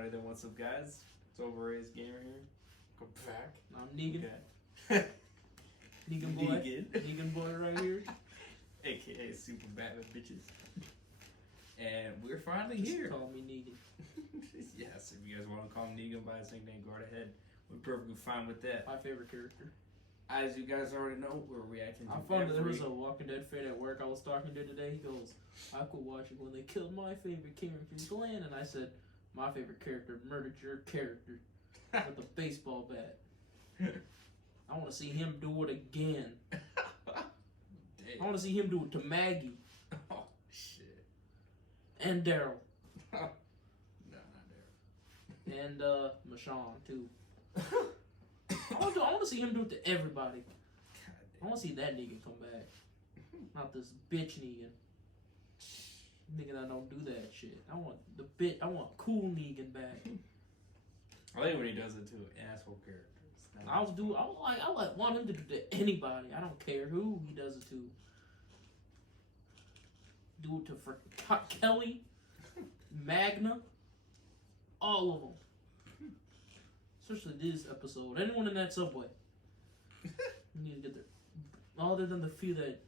Alrighty then, what's up, guys? It's Overrated Gamer here. Go back. I'm Negan. Okay. Negan boy. Negan boy right here. AKA Super Batman bitches. And we're finally Just here. call me Negan. Yes, if you guys want to call him Negan by his nickname, go right ahead. We're perfectly fine with that. My favorite character. As you guys already know, we're reacting to I found that there was a Walking Dead fan at work I was talking to today. He goes, I could watch it when they killed my favorite character, Glenn. And I said, my favorite character murdered your character with a baseball bat. I want to see him do it again. I want to see him do it to Maggie. Oh, shit. And Daryl. No, not Daryl. And Michonne, too. I want to see him do it to everybody. I want to see that Negan come back. Not this bitch Negan. Nigga that don't do that shit. I want cool Negan back. I like when he does it to asshole characters. I want him to do it to anybody. I don't care who he does it to. Do it to freaking Kelly, Magna, all of them. Especially this episode. Anyone in that subway. You need to get there. Other than the few that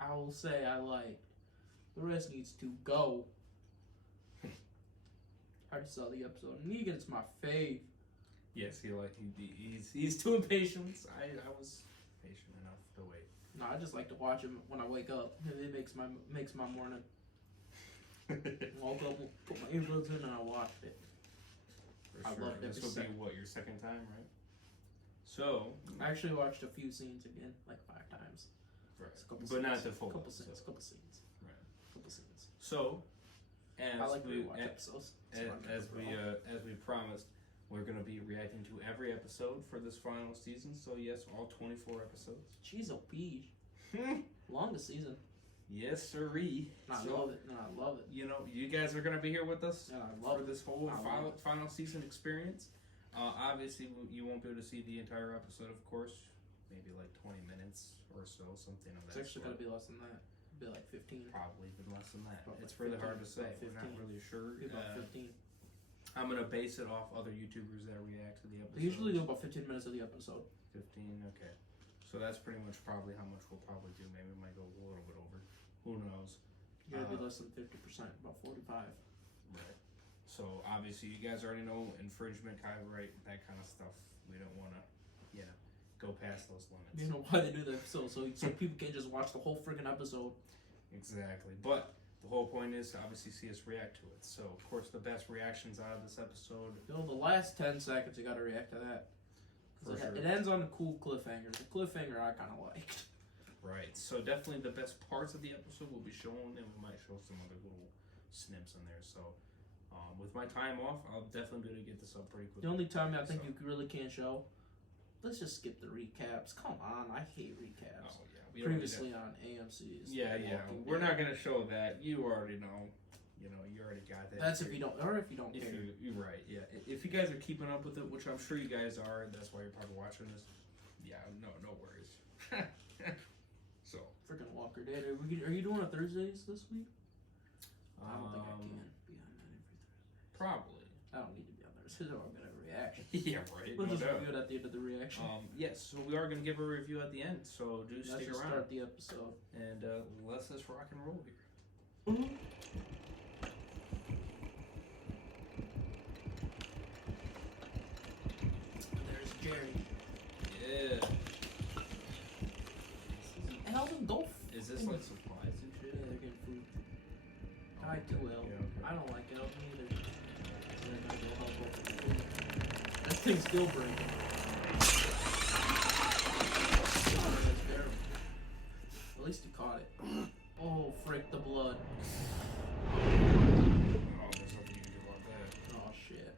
I will say I like, the rest needs to go. I just saw the episode. Negan's my fave. Yes, he's too impatient. I was patient enough to wait. No, I just like to watch him when I wake up. It makes my morning. I'll go put my earbuds in and I watch it. For I sure. loved This will be what, your second time, right? So I actually watched a few scenes again, like 5 times. Right. But But not the full couple episode. scenes. Couple scenes. Right. Couple scenes. So I like to watch episodes. as we promised, we're gonna be reacting to every episode for this final season. So yes, all 24 episodes. Jeez, oh peach. Longest season. Yes, sirree. I love it. I love it. You know, you guys are gonna be here with us for this whole final season experience. Obviously, you won't be able to see the entire episode, of course. Maybe like 20 minutes or so, something of that. It's actually gonna be less than that. Be like 15. Probably even less than that. Probably It's really 15, hard to say. We're not 15. really sure. About 15. I'm gonna base it off other YouTubers that react to the episode. They usually do about 15 minutes of the episode. 15, okay. So that's pretty much probably how much we'll probably do. Maybe we might go a little bit over. Who knows? It'll be less than 50%, about 45. Right. So obviously you guys already know infringement, copyright, that kind of stuff. We don't want to, go past those limits. You know why they do that, so people can't just watch the whole freaking episode. Exactly. But the whole point is to obviously see us react to it. So of course the best reactions out of this episode. You know, the last 10 seconds you gotta react to that. For sure. It ends on a cool cliffhanger. The cliffhanger I kind of liked. Right. So definitely the best parts of the episode will be shown, and we might show some other little snips in there. So with my time off, I'll definitely be able to get this up pretty quickly. The only time I think you really can't show, let's just skip the recaps. Come on, I hate recaps. Oh yeah. Previously on AMC's. Yeah. We're not gonna show that. You already know. You know, you already got that. That's if you don't, or if you don't care. You're right. Yeah. If you guys are keeping up with it, which I'm sure you guys are, that's why you're probably watching this. Yeah. No worries. So. Freaking Walker Dead. Are you doing a Thursdays this week? I don't think I can be on that every Thursday. Probably. I don't need to be on Thursdays. I'm gonna have a reaction. Yeah, right. We'll just review it at the end of the reaction. Yes, so we are going to give a review at the end, so do stick Let's around. Start the episode. And let's just rock and roll here. There's Jerry. Yeah. Elton, don't. Is this like supplies and shit? Yeah, they're getting food. I too, El. Yeah, okay. I don't like Elton either. So they're gonna go help with the food. That thing's still breaking. That's terrible. At least he caught it. Oh, frick, the blood. Oh, there's nothing you can do about that. Oh, shit.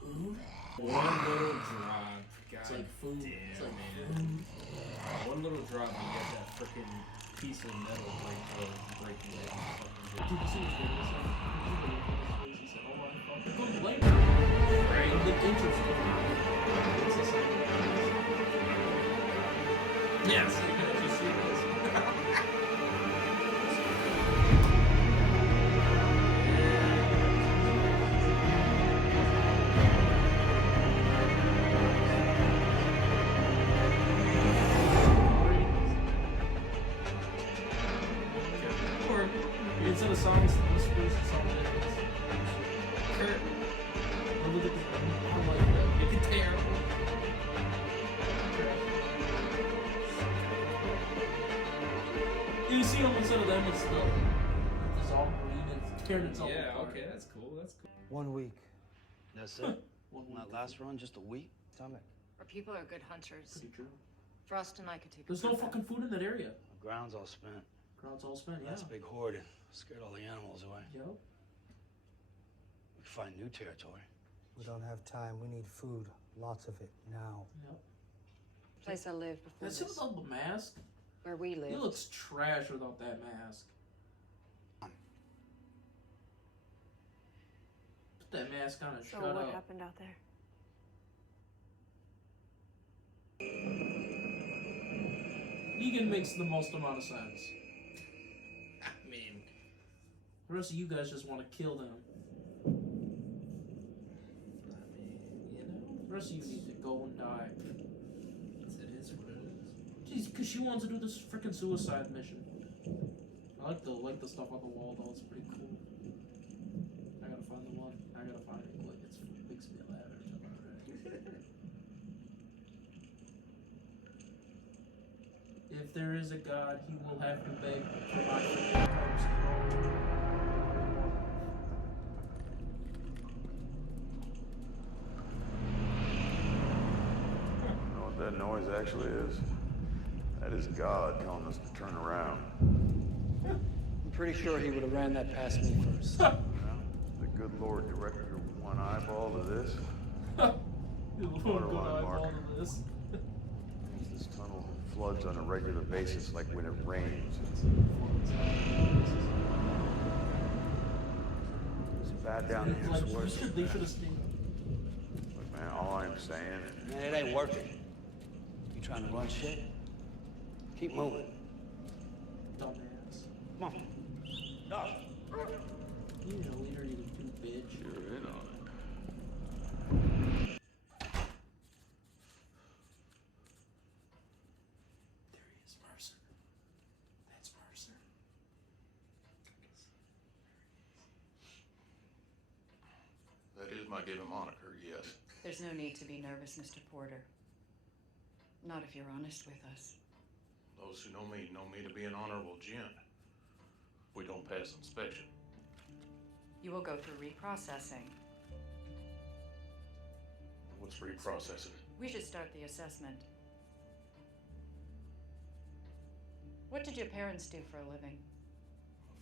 Food? One little drop. God It's like food. damn, It's like man. food. One little drop and you get that freaking piece of metal breaking away. Did you see his video? He said, oh my fucking good labor. Right. The interesting. It's the same. Yes. Did you see this? tearing itself Yeah, apart. okay, that's cool. That's cool. 1 week. That's it? One On that week. last run, just a week? Stomach. Our people are good hunters. Pretty true. Frost and I could take There's a no look at fucking food in that area. The ground's all spent. Crowd's all spent, yeah. That's a big horde. Scared all the animals away. Yep. We can find new territory. We don't have time. We need food. Lots of it now. Yep. place I lived before That's him this. without the mask. Where we lived. He looks trash without that mask. Put that mask on and So shut what up. happened out there? Negan makes the most amount of sense. I mean, The rest of you guys just want to kill them. The rest of you need to go and die. it is what it is. Jeez, because she wants to do this freaking suicide mission. I like the stuff on the wall though. It's pretty cool. I gotta find the one. I gotta find it quick. It makes me laugh every time I read it. If there is a God, he will have to beg for my comes. You know what that noise actually is? That is God telling us to turn around. I'm pretty sure he would have ran that past me first. You know, the good Lord directed your one eyeball to this. Good Waterline eyeball mark. to this. This tunnel floods on a regular basis like when it rains. It's bad down here, Like, it's worse. they should have stayed. Look, man, all I'm saying, Man, it ain't working. You trying to run shit? Keep moving. Dumbass. Come on. Dog. You need a leader, you bitch. you're in on it. There he is, Mercer. That's Mercer. That is my given moniker, yes. There's no need to be nervous, Mr. Porter. Not if you're honest with us. Those who know me to be an honorable gent. We don't pass inspection. You will go through reprocessing. What's reprocessing? We should start the assessment. What did your parents do for a living?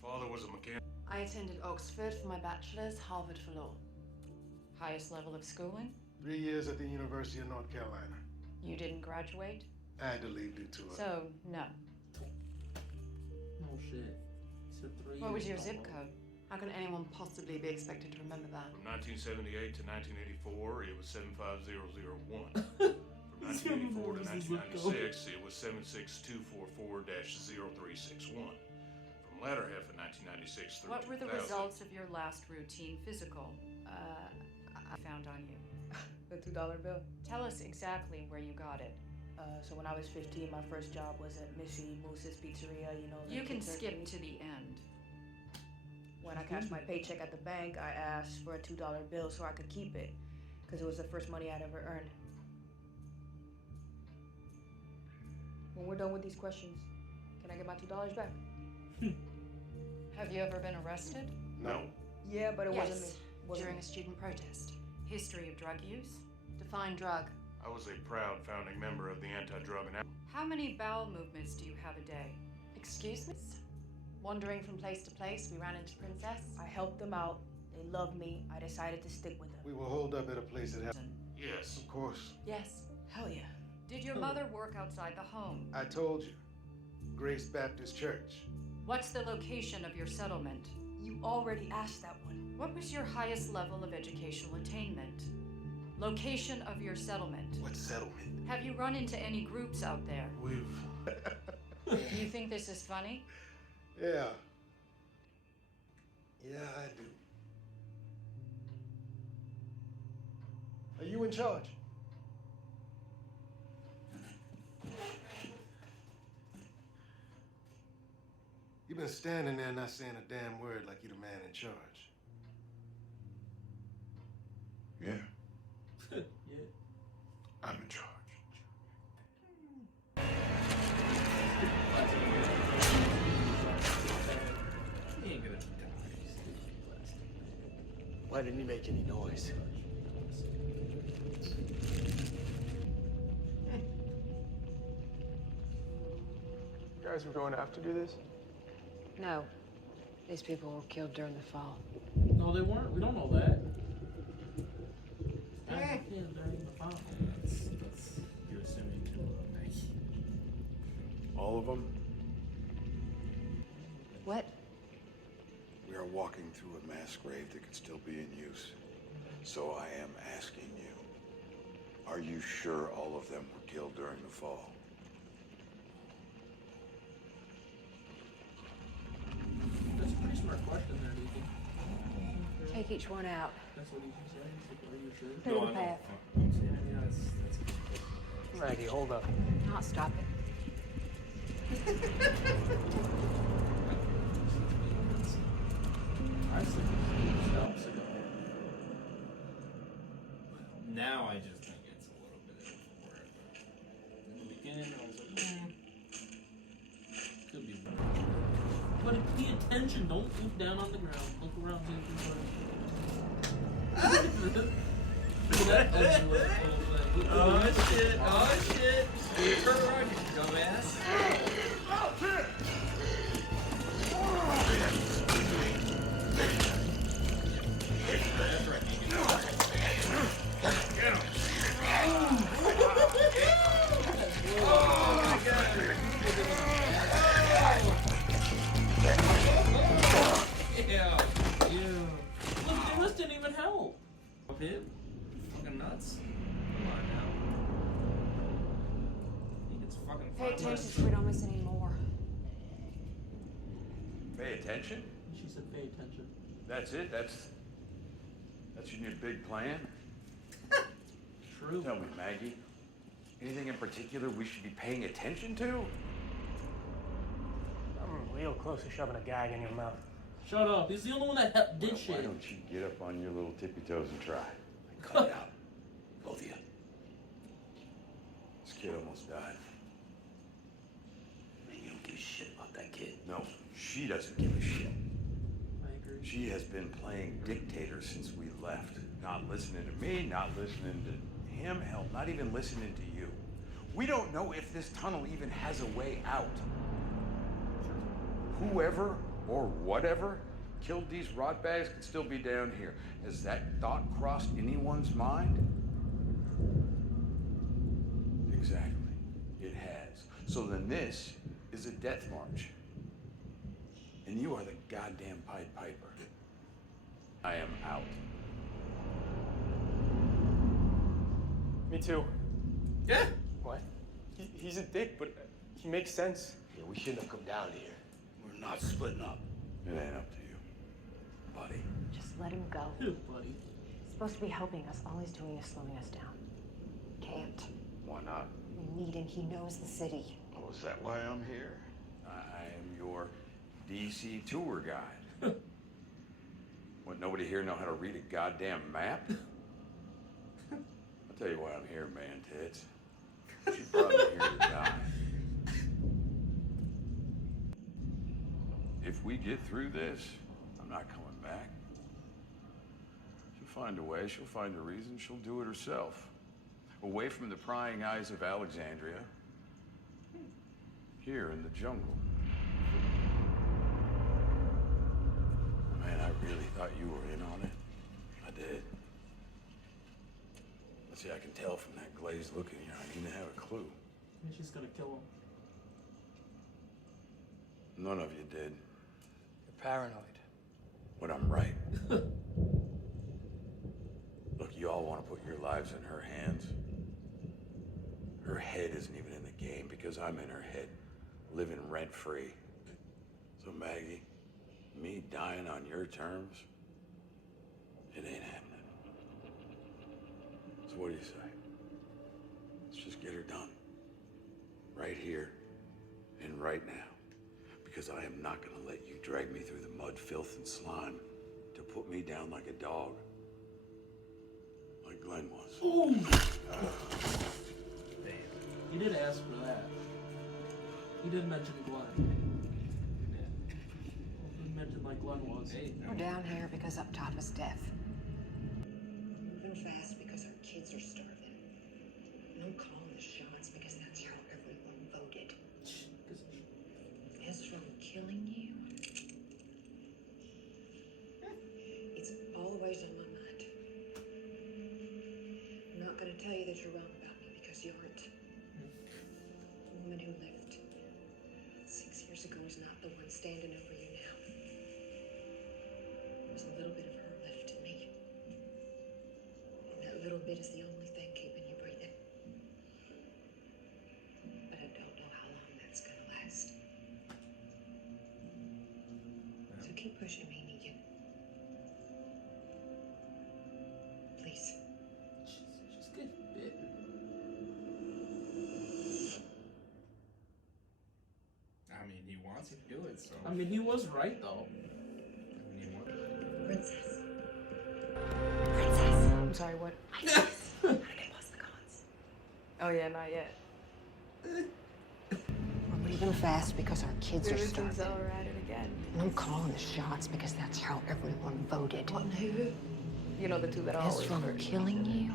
My father was a mechanic. I attended Oxford for my bachelor's, Harvard for law. Highest level of schooling? 3 years at the University of North Carolina. You didn't graduate? I had to leave due to So, no. Oh shit. He said 3 What was years. your zip code? How can anyone possibly be expected to remember that? From 1978 to 1984, it was 75001. From 1984 to 1996, it was 76244-0361. From latter half of 1996 through What were the 2000. results of your last routine physical? I found on you. The $2 bill. Tell us exactly where you got it. So when I was 15, my first job was at Missy Moose's Pizzeria, you know. You the can turkey. skip to the end. When I cashed my paycheck at the bank, I asked for a $2 bill so I could keep it, because it was the first money I'd ever earned. When we're done with these questions, can I get my $2 back? Have you ever been arrested? No. Yeah, but it wasn't me. Yes, Wasn't during me. a student protest. History of drug use? Define drug. I was a proud founding member of the anti-drug and How many bowel movements do you have a day? Excuse me? Wandering from place to place, we ran into Princess. I helped them out. They loved me. I decided to stick with them. We were holed up at a place that had. Yes. Of course. Yes. Hell yeah. Did your mother work outside the home? I told you. Grace Baptist Church. What's the location of your settlement? You already asked that one. What was your highest level of educational attainment? Location of your settlement? What settlement? Have you run into any groups out there? We've... Do you think this is funny? Yeah. Yeah, I do. Are you in charge? You've been standing there not saying a damn word like you're the man in charge. Yeah, Yeah. I'm in charge. He ain't gonna die. Why didn't he make any noise? You guys were going to have to do this? No. These people were killed during the fall. No, they weren't. We don't know that. Yeah, during the fall. That's you're assuming too, Maggie. All of them? What? We are walking through a mass grave that could still be in use. So I am asking you, are you sure all of them were killed during the fall? That's a pretty smart question there, Deacon. Take each one out. That's what Deacon said. He's like, are you sure? Clear the path. I'm saying, I mean, that's Maggie, hold up. I'll stop it. I said steps ago. now I just think it's a little bit overboard. But in the beginning, I was like, could be better. But pay attention, don't look down on the ground. Look around here. Oh shit, oh shit. Turn around, you dumbass. Oh shit. That's right. Get him. Oh my god. Yeah. Look, the rest didn't even help. Up him? Fucking nuts. Come on now. He gets fucking Pay attention so we don't miss any more. Pay attention? She said pay attention. That's it? That's your new big plan? True. Tell me, Maggie. Anything in particular we should be paying attention to? I'm real close to shoving a gag in your mouth. Shut up. He's the only one that did shit. Why don't you get up on your little tippy toes and try? Cut it out. Both of you. This kid almost died. You don't give a shit about that kid. No, she doesn't give a shit. I agree. She has been playing dictator since we left. Not listening to me, not listening to him, hell, not even listening to you. We don't know if this tunnel even has a way out. Whoever or whatever killed these rot bags could still be down here. Has that thought crossed anyone's mind? Exactly. It has. So then this is a death march. And you are the goddamn Pied Piper. I am out. Me too. Yeah. What? He's a dick, but he makes sense. Yeah, we shouldn't have come down here. We're not splitting up. It ain't up to you, buddy. Just let him go. Buddy. He's supposed to be helping us. All he's doing is slowing us down. Can't. Why not? We need him. He knows the city. Oh, is that why I'm here? I am your DC tour guide. What, nobody here know how to read a goddamn map? I'll tell you why I'm here, man, tits. She brought me here to die. If we get through this, I'm not coming back. She'll find a way, she'll find a reason, she'll do it herself. Away from the prying eyes of Alexandria, here in the jungle. Man, I really thought you were in on it. I did. See, I can tell from that glazed look in your eye, you didn't have a clue. And she's gonna kill him. None of you did. You're paranoid. But I'm right. Look, you all want to put your lives in her hands. Her head isn't even in the game because I'm in her head, living rent-free. So Maggie, me dying on your terms, it ain't happening. So what do you say? Let's just get her done. Right here and right now. Because I am not gonna let you drag me through the mud, filth, and slime to put me down like a dog. Like Glenn was. Ooh! He did ask for that. He did mention Glenn. He did mention like Glenn was. We're down here because up top is death. kids are starving. And I'm calling the shots because that's how everyone voted. As from killing you, it's always on my mind. I'm not gonna tell you that you're wrong about me because you aren't. The woman who lived 6 years ago is not the one standing over you now. There's a little bit of her left in me. And that little bit is the only thing keeping you breathing. But I don't know how long that's gonna last. So keep pushing me, Negan. Please. Just get bit. I mean, he wants to do it, so. I mean, he was right though. Princess. I'm sorry, what? How did I bust the cons? Oh yeah, not yet. We're leaving fast because our kids are starving. are at it again. And I'm calling the shots because that's how everyone voted. What, who? You know the two that are As always from first. killing you,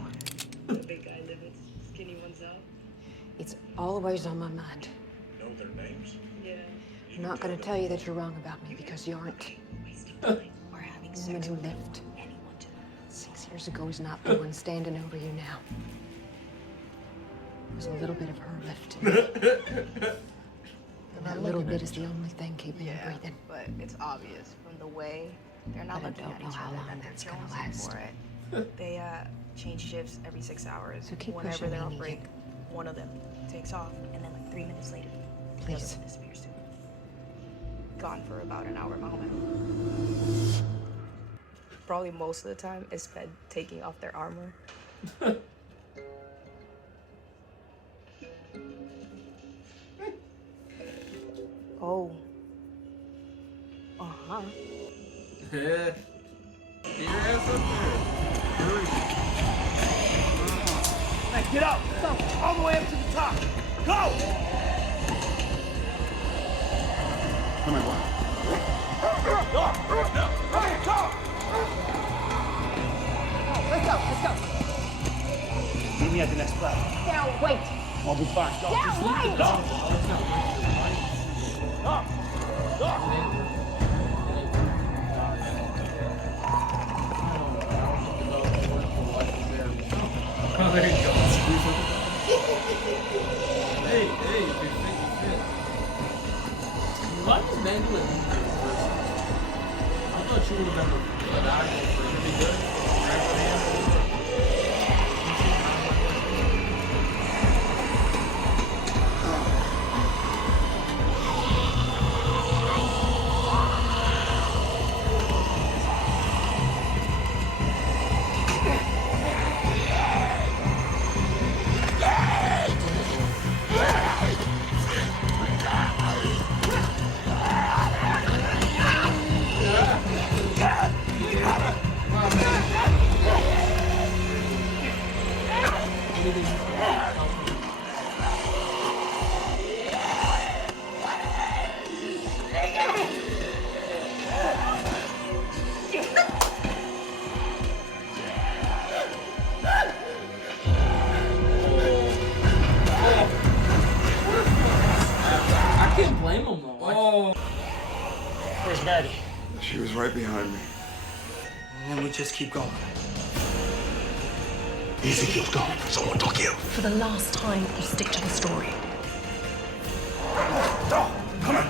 The big guy living, skinny ones out. it's always on my mind. Know their names? Yeah. I'm not gonna tell you that you're wrong about me because you aren't. We're having The woman sex who with lived anyone to 6 years ago is not the one standing over you now. There's a little bit of her left in me. And that little bit is the only thing keeping you breathing. but it's obvious from the way they're not But I looking don't at know each how other long that they're that's gonna jonesing last. for it. They change shifts every 6 hours. So keep Whenever pushing they're me, on Negan. break, one of them takes off, and then like 3 minutes later, the other Please. one disappears too. Gone for about an hour moment. Probably most of the time is spent taking off their armor. Oh. Uh-huh. Get your ass up there. Hey, get up! All the way up to the top! Go! Come on, Let's go! Meet me at the next platform. Now wait! I'll be fine. Oh, there you go. Hey, big fit. Why is Manuel first? I thought you would have been the actor for pretty good. I can't blame him though. Oh. Where's Maggie? She was right behind me. And then we just keep going. Ezekiel's gone. Someone took him. For the last time, you stick to the story. Come on.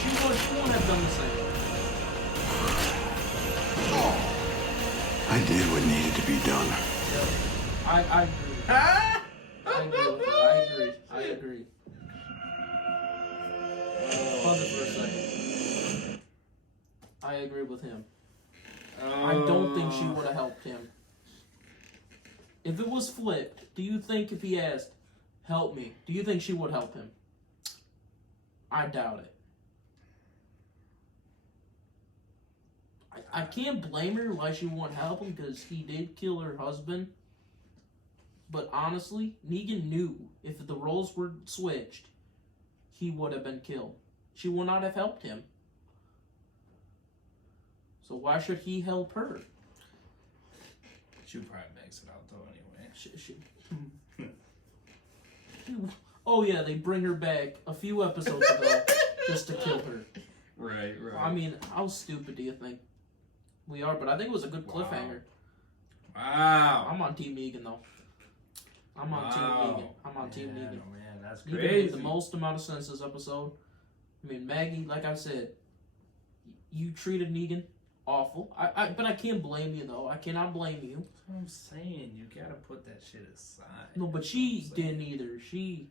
She wouldn't have done the same. I did what needed to be done. I agree. I agree with that. I agree. Pause it for a second. I agree with him. I don't think she would have helped him. If it was flipped, do you think if he asked, help me, do you think she would help him? I doubt it. I can't blame her why she won't help him because he did kill her husband. But honestly, Negan knew if the roles were switched, he would have been killed. She would not have helped him. So why should he help her? She probably makes it out though anyway. Oh yeah, they bring her back a few episodes ago just to kill her. Right. I mean, how stupid do you think we are? But I think it was a good cliffhanger. Wow. I'm on Team Negan though. I'm on Team Negan. I'm on Team Negan. Oh man, that's Negan crazy. made the most amount of sense this episode. I mean, Maggie, like I said, you treated Negan awful. But I can't blame you though. I cannot blame you. That's what I'm saying. You gotta put that shit aside. No, but she didn't either. She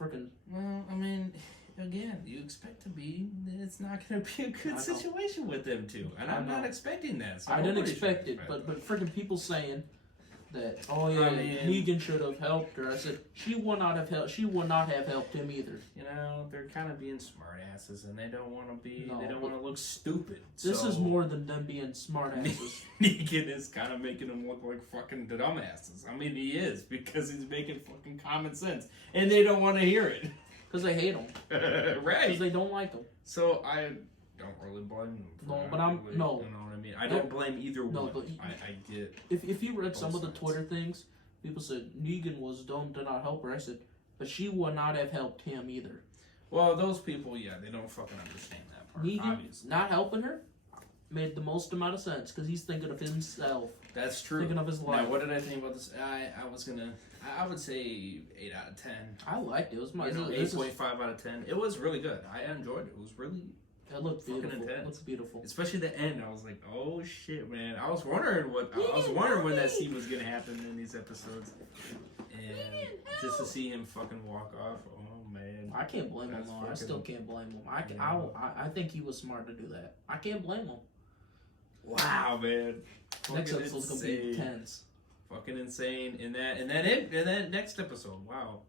freaking. Well, I mean, again, you expect to be. It's not gonna be a good situation with them two, and I'm not expecting that. So I didn't expect it, but freaking people saying that, oh yeah, I mean, Negan should have helped her. I said she would not have helped. She would not have helped him either. You know, they're kind of being smartasses, and they don't want to be. No, they don't want to look stupid. This is more than them being smartasses. Negan is kind of making them look like fucking dumbasses. I mean, he is, because he's making fucking common sense, and they don't want to hear it because they hate him. Right? Because they don't like him. So I don't really blame them. For that, really, You know what I mean? I don't blame either one. But I get. If you read some of the Twitter things, people said Negan was dumb to not help her. I said, but she would not have helped him either. Well, those people, yeah, they don't fucking understand that part. Negan Obviously, not helping her made the most amount of sense because he's thinking of himself. That's true. Thinking of his life. Now, what did I think about this? I would say 8 out of 10. I liked it. It was my 8.5 out of 10. It was really good. I enjoyed it. It was really. It looked beautiful. Intense. It looked beautiful. Especially the end. I was like, oh shit, man. I was wondering when that scene was gonna happen in these episodes. And just to see him fucking walk off, oh man. I can't blame him though. I still can't blame him. I think he was smart to do that. I can't blame him. Wow, man. Next episode's gonna be intense. Fucking insane. And that next episode. Wow.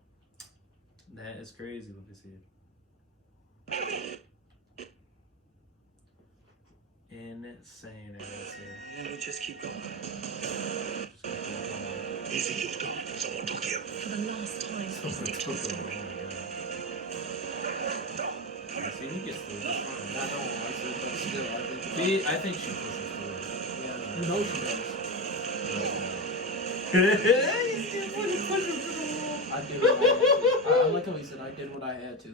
That is crazy. Let me see it. Insane, I would say. And we just keep going. Easy, gone. Someone took you. For the last time, stick to the story. I see he gets through this one. I don't like it, but still, I think she pushes through. Yeah, you know she does. He's still pushing through the wall. I did what I had to. I like how he said, I did what I had to.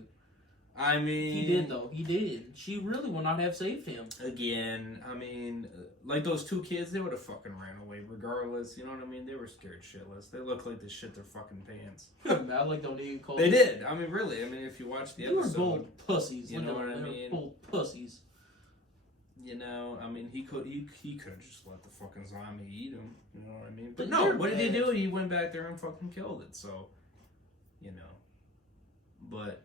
I mean... He did, though. He did. She really would not have saved him. Again, I mean, like those two kids, they would have fucking ran away regardless. You know what I mean? They were scared shitless. They look like they shit their fucking pants. I like don't even call They did. I mean, really. I mean, if you watch the episode... They were both pussies. You know what I mean? Both pussies. You know, I mean, he could have just let the fucking zombie eat him. You know what I mean? But But no, what did he do? He went back there and fucking killed it. So, you know. But...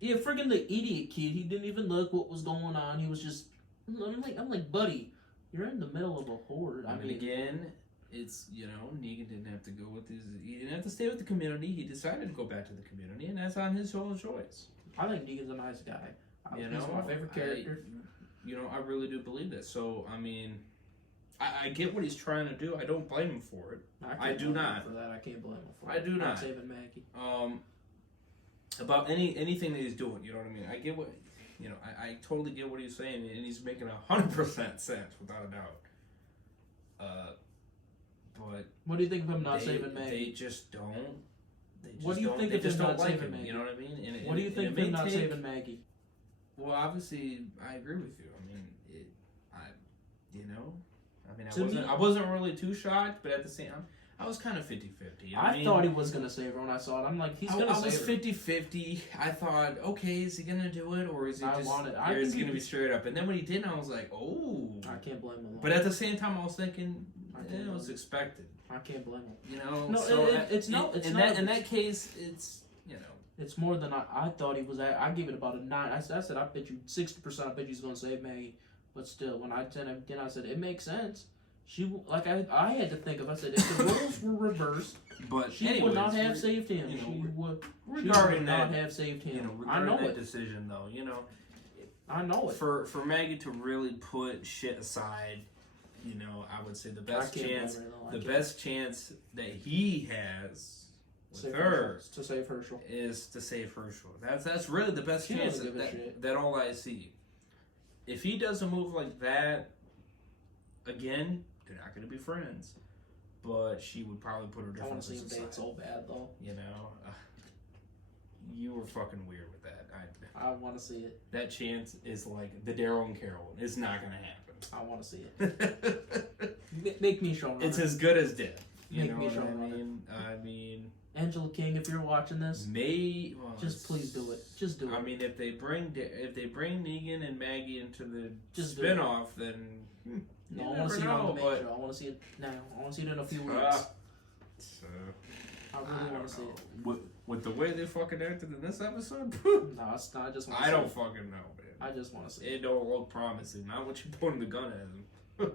Yeah, friggin' the idiot kid. He didn't even look what was going on. He was just... I'm like, buddy, you're in the middle of a horde. I mean, again, it's, you know, Negan didn't have to go with his... He didn't have to stay with the community. He decided to go back to the community, and that's on his own choice. I think Negan's a nice guy. He's my favorite character. I really do believe that. So, I mean, I get what he's trying to do. I don't blame him for it. I do not. For that, I can't blame him for it. I do not. I'm saving Maggie. About anything that he's doing, you know what I mean? I get what, you know, I totally get what he's saying, and he's making 100% sense, without a doubt. But what do you think of him not saving Maggie? They just don't. What do you think of him not saving Maggie? You know what I mean? And what do you think of him not saving Maggie? Well, obviously, I agree with you. I mean, I wasn't really too shocked, but at the same time, I was kind of 50-50. I thought he was going to save her when I saw it. I'm like, he's going to save her. I was 50-50. I thought, okay, is he going to do it, or is he just... I or is it going to be straight up? And then when he didn't, I was like, oh. I can't blame him. But at the same time, I was thinking, it was expected. I can't blame him. You know? No, so it's not... In that case, it's, you know... It's more than I thought he was at. I gave it about a 9. I said, I bet you 60% I bet he's going to save Maggie. But still, when I said again, I said, it makes sense. She, like, I had to think of, I said, if the roles were reversed, but she would not have saved him. You know, she would not have saved him. You know, I know that decision, though, you know. I know it. For Maggie to really put shit aside, you know, I would say the best chance that he has with her to save Herschel is to save Herschel. That's really the best chance that all I see. If he does a move like that again, they're not going to be friends. But she would probably put her I want differences to see him aside. date so bad though. You know, you were fucking weird with that. I want to see it. That chance is like the Daryl and Carol. It's not going to happen. I want to see it. Make me showrunner. It's as good as dead. You Make know me what I showrunner. mean? I mean, Angela King, if you're watching this, just please do it. Just do it. I mean, if they bring Negan and Maggie into the Just do spinoff, then no, you I want never to see it on the know, main but- show. I want to see it now. I want to see it in a few weeks. So, I really want to see it. With the way they fucking acted in this episode, No, it's not. I just want to I see don't it. fucking know, man. I just want to see it. It don't look promising. Not what you pointing the gun at him.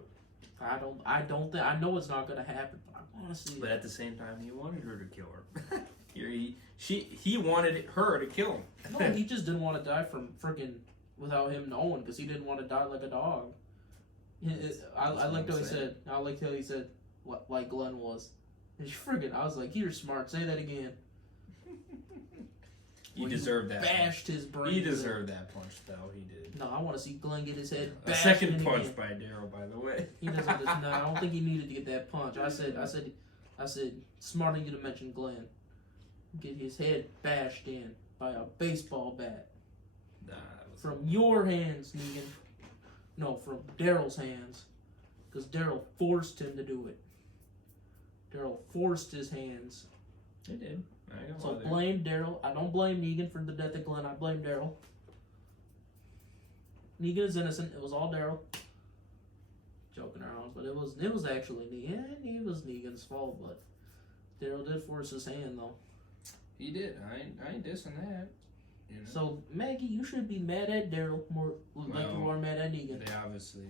I don't think. I know it's not gonna happen, but I want to see But it. at the same time, he wanted her to kill her. he wanted her to kill him. No, he just didn't want to die from freaking without him knowing, because he didn't want to die like a dog. I liked how he said. I liked how he said, like Glenn was. It's friggin'. I was like, you're smart. Say that again. He deserved that. Bashed his brain. He deserved that punch, though. He did. No, I want to see Glenn get his head A bashed. second in punch again. by Daryl, by the way. He doesn't. No, I don't think he needed to get that punch. I said, smart of you to mention Glenn. Get his head bashed in by a baseball bat. Nah, From your hands, Negan. No, from Daryl's hands. Because Daryl forced him to do it. Daryl forced his hands. He did. So blame Daryl. I don't blame Negan for the death of Glenn. I blame Daryl. Negan is innocent. It was all Daryl. Joking around, but it was actually Negan. It was Negan's fault, but Daryl did force his hand though. He did. I ain't dissing that. You know? So Maggie, you should be mad at Daryl more like you are mad at Negan. They obviously.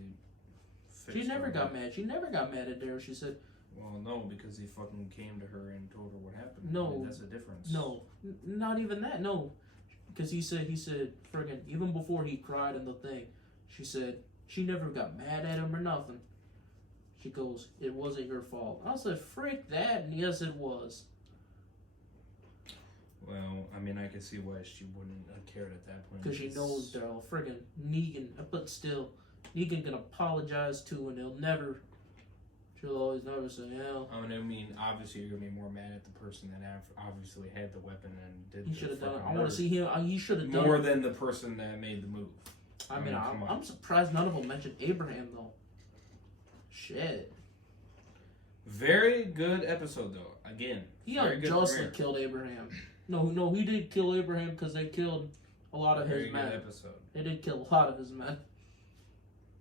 She never her. got mad. She never got mad at Daryl. She said, Well, no, because he fucking came to her and told her what happened. No, I mean, that's the difference. No, not even that. No, because he said, friggin' even before he cried in the thing, she said she never got mad at him or nothing. She goes, it wasn't your fault. I said, frick that, and yes, it was. Well, I mean, I can see why she wouldn't have cared at that point. Because she knows Daryl, friggin' Negan, but still, Negan can apologize to, and she'll always never say, yeah. I mean, obviously you're gonna be more mad at the person that obviously had the weapon and did. He should have done it. fucking I want murder. to see him. He should have done more it. than the person that made the move. I mean, come on. I'm surprised none of them mentioned Abraham though. Shit. Very good episode though. Again, He very good unjustly premiere. killed Abraham. No, he did kill Abraham because they killed a lot of Very his good men. episode. They did kill a lot of his men.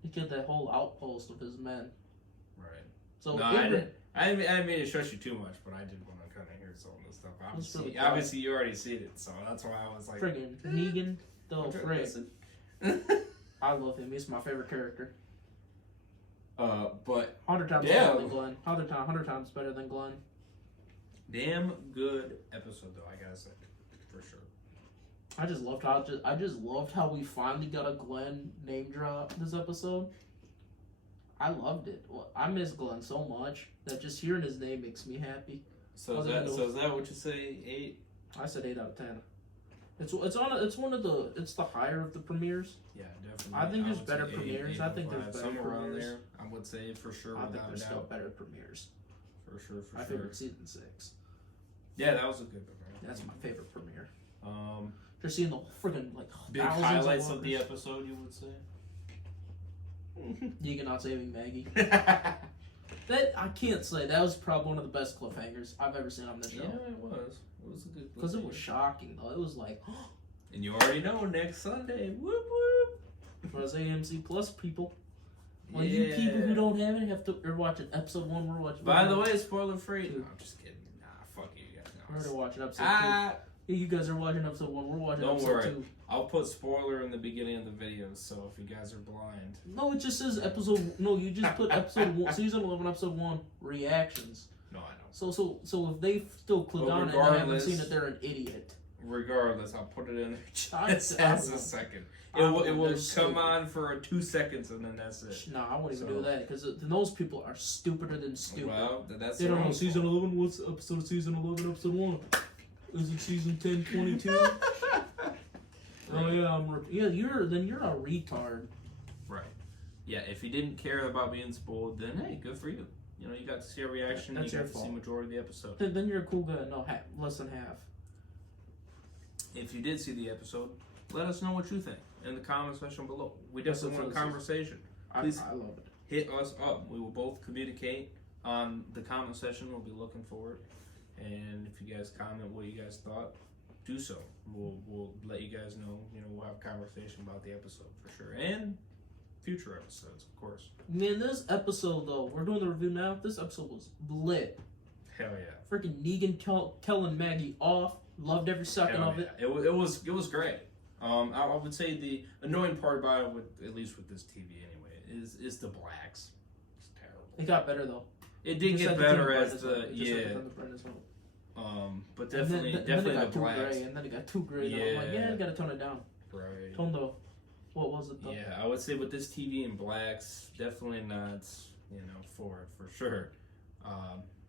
He killed that whole outpost of his men. Right. So No, I didn't mean to stress you too much, but I did want to kind of hear some of the stuff. really Obviously, you already seen it, so that's why I was like, friggin' Negan, though, Okay, frick. listen. I love him. He's my favorite character. But 100 times damn. better than Glenn. 100 times better than Glenn. damn good episode though, I gotta say, for sure. I just loved how we finally got a Glenn name drop this episode. I loved it. Well, I miss Glenn so much that just hearing his name makes me happy. So is that what you say? 8? I said 8 out of 10. It's the higher of the premieres. Yeah, definitely. I think there's would better say 8, premieres. I think there's better somewhere around premieres. there. I would say for sure. I think without there's a still doubt. better premieres. For sure. My favorite season 6. Yeah, that was a good premiere. That's my favorite premiere. Um, Just seeing the friggin' like big thousands highlights of of the walkers. episode, you would say. Negan not saving Maggie. That I can't say. That was probably one of the best cliffhangers I've ever seen on the show. Yeah, it was. It was a good. Because it was shocking though. It was like, And you already know next Sunday. Whoop whoop. for us AMC Plus people. Well, you people who don't have it have to. We're watching episode 1. We're watching. By the way, spoiler free. No, I'm just kidding. Nah, fuck you guys. We're already watching episode 2. Yeah, you guys are watching episode 1. We're watching Don't episode worry. 2. I'll put spoiler in the beginning of the video, so if you guys are blind. No, it just says episode. No, you just put episode 1, season 11, episode 1 reactions. No, I know. So if they still click on it and haven't regardless- seen it, they're an idiot. Regardless, I'll put it in there I just as a second. It will come on for 2 seconds and then that's it. No, I won't even do that because those people are stupider than stupid. Well, that's they don't their know own season 11. What's episode season 11? Episode 1. Is it season 10, 22? Oh yeah, you're a retard. Right. yeah, if you didn't care about being spoiled, then hey, good for you. You know, you got to see a reaction. That's you your got to see fault. majority of the episode. Then you're a cool guy. No, less than half. If you did see the episode, let us know what you think in the comment section below. We That's definitely want a what it is. conversation. I Please love it. hit us up. We will both communicate on the comment section. We'll be looking for it. And if you guys comment what you guys thought, do so. We'll let you guys know. You know, we'll have a conversation about the episode for sure. And future episodes, of course. Man, this episode, though, we're doing the review now. This episode was lit. Hell yeah. Freaking Negan telling Maggie off. Loved every second Hell of it. yeah. It was great. I would say the annoying part about it, at least with this TV anyway, is the blacks. It's terrible. It got better, though. It did Just get had to better turn as brightness the up. It just had to yeah. turn the brightness up. But And definitely then it the got too blacks. gray, and then it got too gray. And I'm like, yeah, you gotta tone it down. Right. Tone the, what was it though? Yeah, I would say with this TV in blacks, definitely not, for it for sure.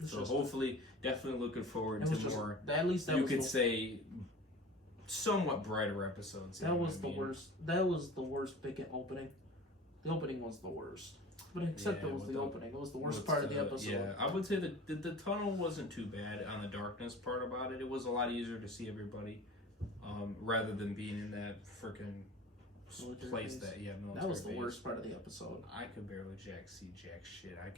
So hopefully, definitely looking forward to more. At least that you was could say somewhat brighter episodes. That was the worst. That was the worst big opening. The opening was the worst. But except it was the opening. It was the worst part of the episode. Yeah, I would say that the tunnel wasn't too bad on the darkness part about it. It was a lot easier to see everybody, rather than being in that freaking place that military that was the base. worst part of the episode. I could barely see jack shit. I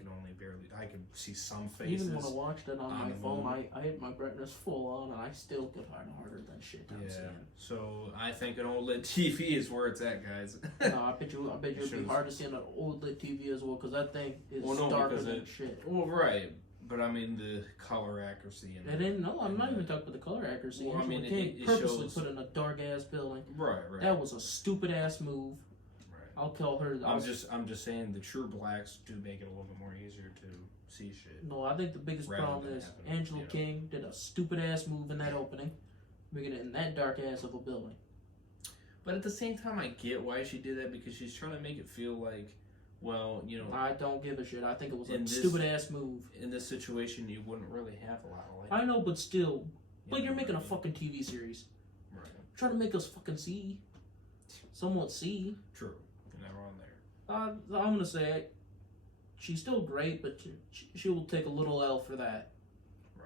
could see some faces. Even when I watched it on my phone, I had my brightness full on, and I still could find harder than shit I'm seeing. So I think an OLED TV is where it's at, guys. No, I bet you it'd be hard to see on an OLED TV as well, because that thing is darker than shit. Well, right. But I mean the color accuracy and I'm not even talking about the color accuracy. Well, I mean, it purposely shows... put in a dark ass building. Right. That was a stupid ass move. Right. I'll tell her. I'm just saying the true blacks do make it a little bit more easier to see shit. No, I think the biggest problem is Angela King did a stupid ass move in that opening, making it in that dark ass of a building. But at the same time, I get why she did that, because she's trying to make it feel like, well, I don't give a shit. I think it was a stupid ass move. In this situation, you wouldn't really have a lot of light. I know, but still. But you're making a fucking TV series. Right. Try to make us fucking see. Somewhat see. True. You're not wrong there. I'm gonna say it. She's still great, but she will take a little L for that. Right.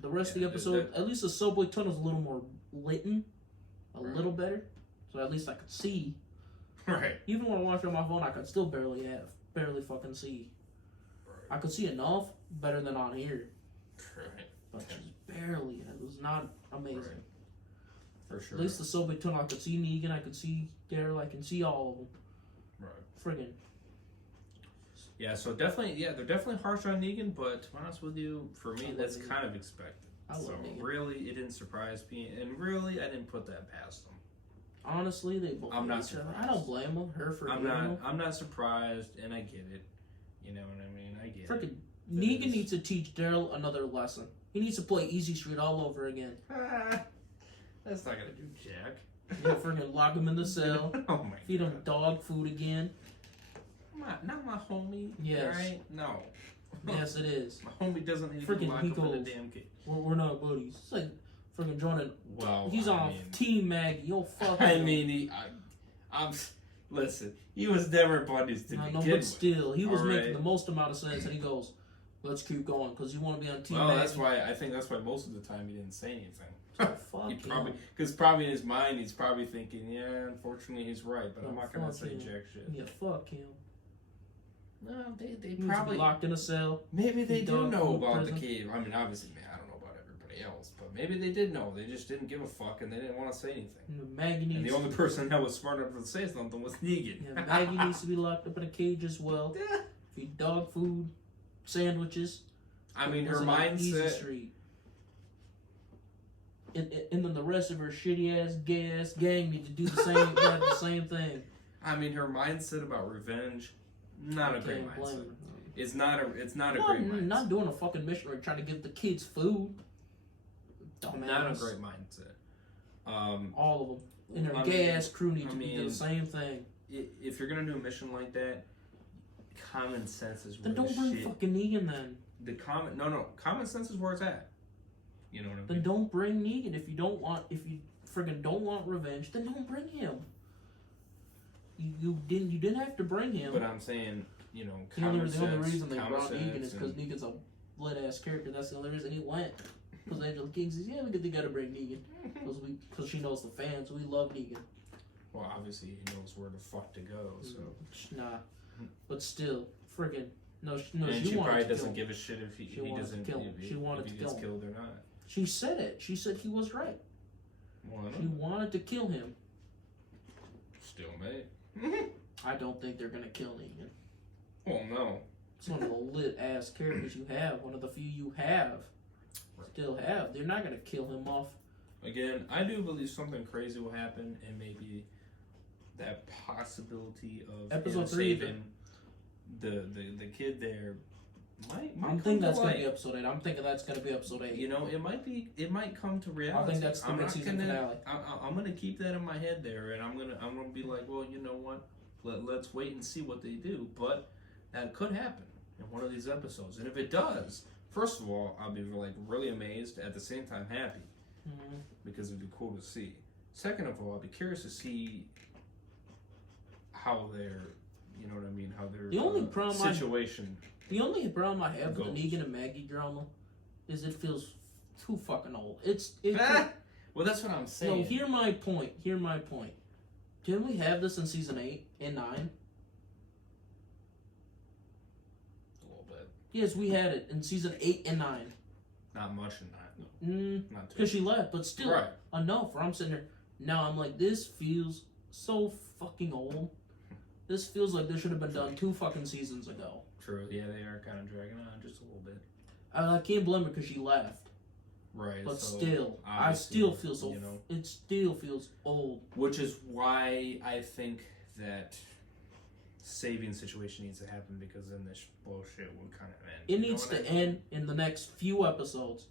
The rest of the episode, at least the subway tunnel's a little more lit, a little better. So at least I could see. Right. Even when I watched it on my phone, I could still barely fucking see. Right. I could see enough, better than on here. Right. But just barely. It was not amazing. Right. For sure. At least the subway tunnel, I could see Negan, I could see Daryl, I can see all of them. Right. Friggin'. Yeah, so definitely, they're definitely harsh on Negan, but to be honest with you, for me, that's kind of expected. So really, it didn't surprise me, and really, I didn't put that past them. Honestly, they both. I'm not surprised. I don't blame them. Her for. I'm not surprised, and I get it. You know what I mean? I get it. Negan needs to teach Daryl another lesson. He needs to play Easy Street all over again. That's not gonna do jack. Yeah, freaking lock him in the cell. Oh my Feed him dog food again. Not my homie. Yes. Right? No. Yes, it is. My homie doesn't need to lock up in the damn cage. We're not buddies. It's like freaking joining. Well, he's on Team Maggie. Oh fuck. I mean, I'm. Listen, he was never buddies to begin with. But still, he was making the most amount of sense, and he goes, "Let's keep going," because you want to be on Team Maggie. Well, that's why I think that's why most of the time he didn't say anything. Fuck he probably, because probably in his mind he's probably thinking, yeah, unfortunately he's right, but I'm not gonna say jack shit. Yeah, fuck him. No, they he probably locked in a cell. Maybe they do know about the cave. I mean, obviously, I don't know about everybody else, but maybe they did know. They just didn't give a fuck and they didn't want to say anything. Maggie needs. And the only person that was smart enough to say something was Negan. Yeah, Maggie needs to be locked up in a cage as well. Feed dog food, sandwiches. I mean, her mindset. And then the rest of her shitty ass, gay ass gang need to do the same, have the same thing. I mean, her mindset about revenge, not a great mindset. It's not a great mindset. Not doing a fucking mission or trying to give the kids food. Dumbass. Not a great mindset. All of them. And her gay ass crew need to do the same thing. If you're gonna do a mission like that, common sense is where then don't bring fucking Negan then. Common sense is where it's at. You know what I mean? Then don't bring Negan if you friggin' don't want revenge. Then don't bring him. You didn't have to bring him. But I'm saying, you know, the only reason they brought Negan is because Negan's a lit ass character. That's the only reason he went. Because Angela King says, yeah, they gotta bring Negan. Because she knows the fans. We love Negan. Well, obviously he knows where the fuck to go, so. Nah. But still, friggin'. No, and she probably doesn't give a shit if he doesn't kill him. She wanted to kill him. Killed or not. She said it. She said he was right. She wanted to kill him. Still may. I don't think they're gonna kill Negan. Oh no. It's one of the lit ass characters you have. One of the few you have. Still have. They're not gonna kill him off. Again, I do believe something crazy will happen, and maybe that possibility of episode 3 saving the kid there might I'm thinking that's gonna be episode 8. I'm thinking that's gonna be episode 8. You know, it might come to reality. I think that's the mid-season finale. I'm gonna keep that in my head there, and I'm gonna be like, well, you know what? Let's wait and see what they do. But that could happen in one of these episodes, and if it does, first of all, I'll be like really amazed. At the same time, happy because it'd be cool to see. Second of all, I'll be curious to see how their, you know what I mean, how their the only problem situation. The only problem I have with the Negan and Maggie drama is it feels too fucking old. Well, that's what I'm saying. No, hear my point. Didn't we have this in season 8 and 9? A little bit. Yes, we had it in season 8 and 9. Not much in 9. No. Not too. Because she left, but still right. Enough. Where I'm sitting there now, I'm like, this feels so fucking old. This feels like this should have been done 2 fucking seasons ago. True. Yeah, they are kind of dragging on just a little bit. I can't blame her because she left. Right. But so still, I still feel so. You know, it still feels old. Which is why I think that saving situation needs to happen, because then this bullshit would kind of end. It needs to end in the next few episodes.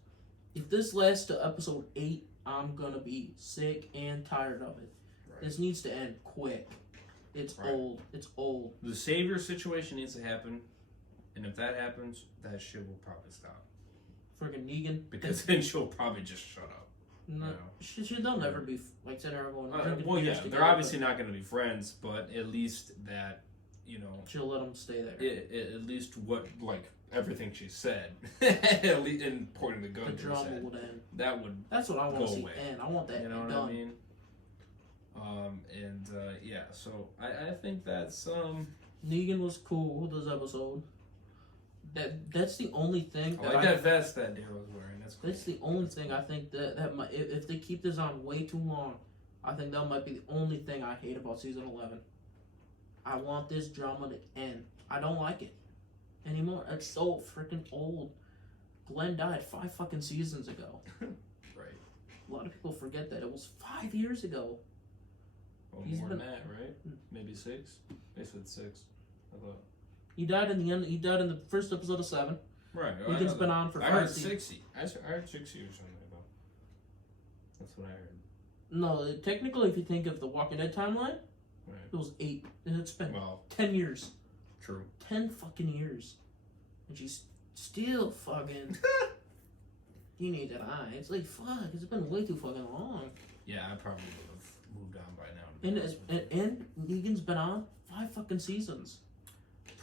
If this lasts to episode 8, I'm gonna be sick and tired of it. Right. This needs to end quick. It's old. It's old. The savior situation needs to happen, and if that happens, that shit will probably stop. Friggin' Negan. Because then she'll probably just shut up. No, they'll never be like sitting there going. Well, yeah, they're obviously not going to be friends, but at least that, you know, she'll let them stay there. At least what, like everything she said, at least in pointing the gun. The drama would end. That would. That's what I want to see end. I want that. You know what done. I mean? Yeah, so I think that's Negan was cool with this episode. That's the only thing. I like that vest that Daryl's wearing. That's cool. That's the only thing I think that might, if they keep this on way too long, I think that might be the only thing I hate about season 11. I want this drama to end. I don't like it anymore. It's so freaking old. Glenn died 5 fucking seasons ago. Right. A lot of people forget that it was 5 years ago. Well, more than that, right? Maybe 6. They said 6. I thought. He died in the end. He died in the first episode of 7. Right. Negan's been on for 5 I heard seasons. 60. I heard 60 or something about. That's what I heard. No, technically, if you think of the Walking Dead timeline, it was 8. It's been 10 years. True. 10 fucking years, and she's still fucking teenager eye. It's like fuck. It's been way too fucking long. Yeah, I probably would have moved on by now. And Negan's been on 5 fucking seasons.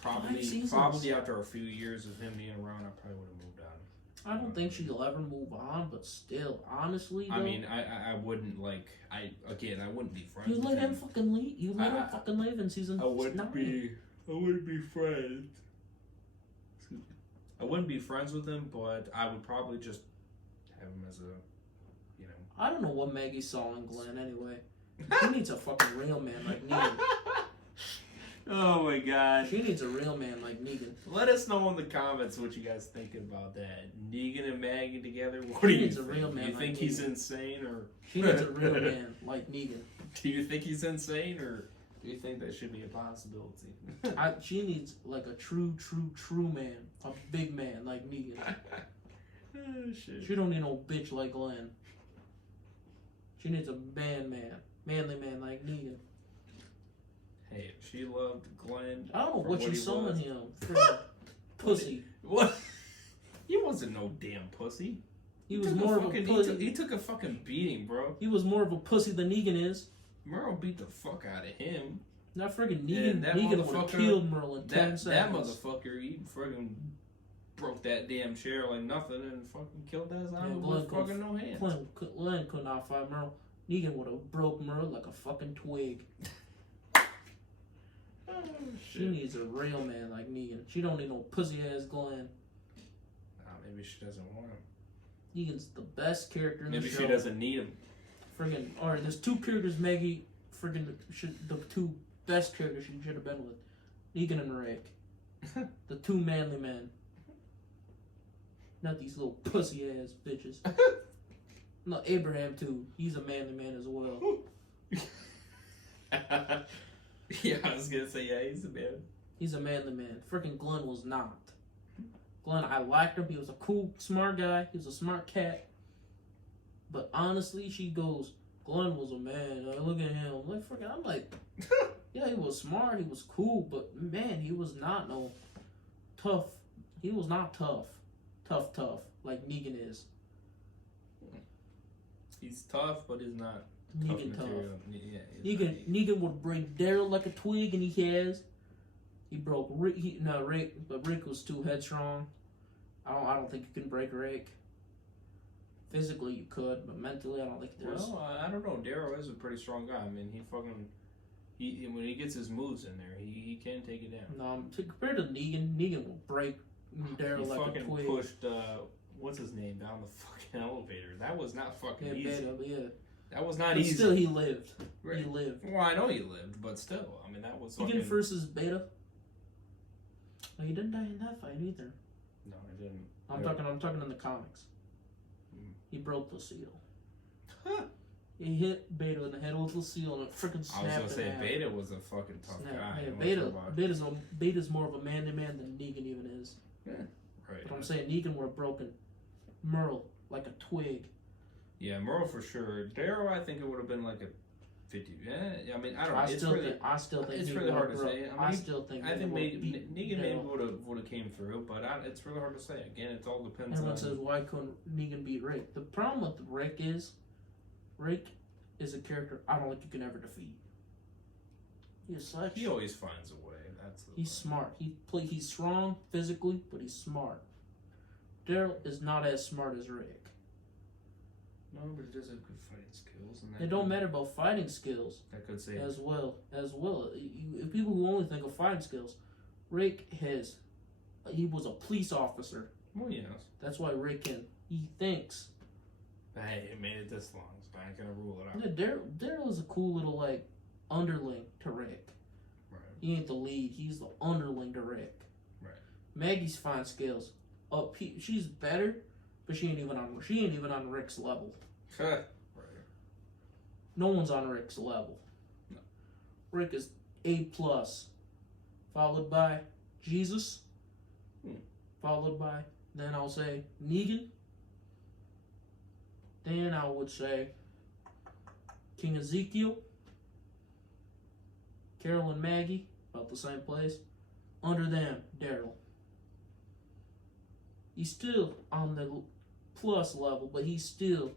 Probably after a few years of him being around, I probably would have moved on. I don't think she'll ever move on, but still, honestly, though, I mean, I wouldn't like. I wouldn't be friends. You with let him fucking leave. You let him fucking leave in season 9. I wouldn't be friends. I wouldn't be friends with him, but I would probably just have him as a, you know. I don't know what Maggie saw in Glenn anyway. She needs a fucking real man like Negan. Oh my gosh. She needs a real man like Negan. Let us know in the comments what you guys think about that. Negan and Maggie together. What do you think? A real man you think like he's Negan. Insane, or she needs a real man like Negan? Do you think he's insane, or do you think that should be a possibility? She needs like a true man, a big man like Negan. Oh, shit. She don't need no bitch like Glenn. She needs a manly man like Negan. Hey, if she loved Glenn. I don't know what you saw in him. Pussy. What? He wasn't no damn pussy. He was more of a pussy. He took a fucking beating, bro. He was more of a pussy than Negan is. Merle beat the fuck out of him. Not friggin' And Negan. that Negan would have motherfucker- killed Merle in 10 That seconds. motherfucker, he friggin' broke that damn chair like nothing and fucking killed that zombie Glenn with fucking no hands. Glenn could not fight Merle. Negan would have broke Merle like a fucking twig. Oh, She shit. needs a real man like Negan. She don't need no pussy ass Glenn. Maybe she doesn't want him. Negan's the best character in Maybe the show. she doesn't need him. Friggin' alright, there's two characters Maggie the two best characters she should have been with. Negan and Rick. The two manly men. Not these little pussy ass bitches. No, Abraham too. He's a manly man as well. Yeah, I was gonna say, yeah, he's a man. He's a manly man. Freaking Glenn was not. Glenn, I liked him. He was a cool, smart guy. He was a smart cat. But honestly, she goes, Glenn was a man. Look at him. I'm like, yeah, he was smart. He was cool. But man, he was not no tough. He was not tough. Tough. Like Negan is. He's tough, but he's not Negan tough. material. Yeah, Negan would break Daryl like a twig, and he has. He broke Rick. Rick, but Rick was too headstrong. I don't think you can break Rick. Physically, you could, but mentally, I don't think there's. Well, I don't know. Daryl is a pretty strong guy. I mean, he when he gets his moves in there, he can take it down. No, compared to Negan will break Daryl like a fucking twig. pushed what's his name down the fucking elevator. That was not fucking easy. Yeah. That was not But easy. still, he lived. Right. He lived. Well, I know he lived, but still, I mean, that was fucking... Negan versus Beta. Oh, he didn't die in that fight either. No, I didn't. I'm talking in the comics. He broke Lucille. Huh. He hit Beta in the head with Lucille and it freaking snapped. I was gonna say in half. Beta was a fucking tough guy. Yeah, Beta's more of a man-to-man than Negan even is. Yeah, right. But I'm saying Negan would have broken Merle like a twig. Yeah, Merle for sure. Daryl, I think it would have been like a 50. Yeah, I mean, I don't know. I still think it's Negan really hard to would've say. broke- I still think I Negan think would've maybe beat Negan maybe Daryl. would have came through, but it's really hard to say. Again, it all depends. Everyone on... says, why couldn't Negan beat Rick? The problem with Rick is a character I don't think you can ever defeat. He always finds a way. He's smart. He's strong physically, but he's smart. Daryl is not as smart as Rick. No, but he does have good fighting skills. And It don't matter about fighting skills. That could say as well. People who only think of fighting skills, Rick he was a police officer. Oh yes. That's why Rick he thinks. Hey, it made it this long, so I ain't gonna rule it out. Yeah, Daryl is a cool little like underling to Rick. Right. He ain't the lead. He's the underling to Rick. Right. Maggie's fine skills. She's better, but she ain't even on Rick's level. Right. No one's on Rick's level. No. Rick is A+, followed by Jesus, followed by, then I'll say Negan, then I would say King Ezekiel, Carol and Maggie, about the same place. Under them, Daryl. He's still on the plus level, but he's still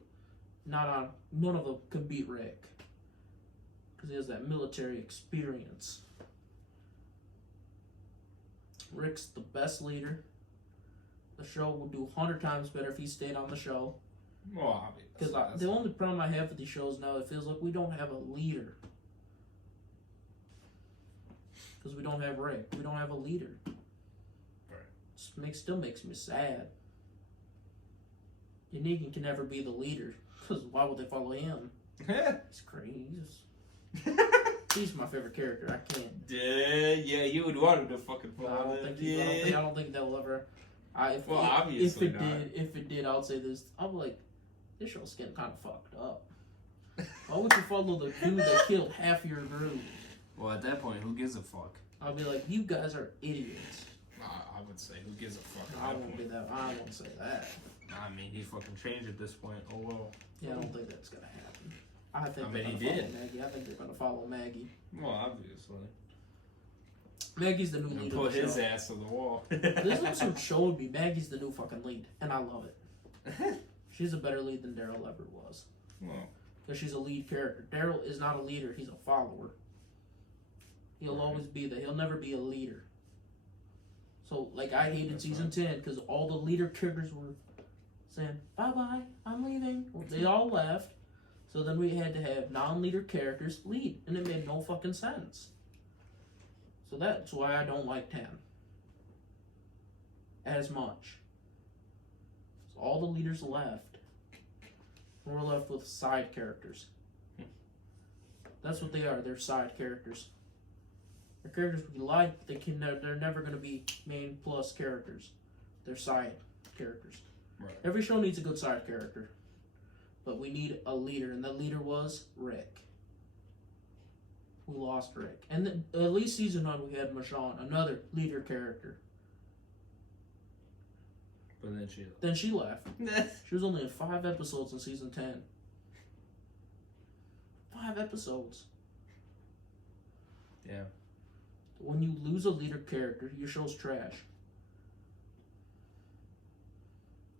not on. None of them can beat Rick because he has that military experience. Rick's the best leader. The show would do 100 times better if he stayed on the show. Well, Because the only problem I have with these shows now, it feels like we don't have a leader. Because we don't have Rick. We don't have a leader. Right. Still makes me sad. Negan can never be the leader. Because why would they follow him? He's crazy. He's my favorite character. I can't. Yeah, you would want him to fucking follow I don't think they'll ever. Obviously not. If it did, I would say this. I'm like, this show's getting kind of fucked up. Why would you follow the dude that killed half your group? Well, at that point, who gives a fuck? I'll be like, you guys are idiots. I would say, who gives a fuck? I won't say that. I mean, he fucking changed at this point. Oh well. Yeah, I don't think that's gonna happen. I think he did. Maggie. I think they're gonna follow Maggie. Well, obviously. Maggie's the new lead. Put of the his show. ass to the wall. This episode showed me Maggie's the new fucking lead, and I love it. She's a better lead than Daryl ever was. Well, because she's a lead character. Daryl is not a leader; he's a follower. He'll always be there. He'll never be a leader. So, like, I hated season 10 because all the leader characters were saying, bye-bye, I'm leaving. Well, they all left. So then we had to have non-leader characters lead. And it made no fucking sense. So that's why I don't like 10. As much. So all the leaders left. We're left with side characters. That's what they are. They're side characters. They're characters we like, but they're never going to be main plus characters. They're side characters. Right. Every show needs a good side character. But we need a leader, and that leader was Rick. We lost Rick. And at least season 1 we had Michonne, another leader character. But then she left. Then she left. She was only in 5 episodes in season 10. 5 episodes. Yeah. When you lose a leader character, your show's trash.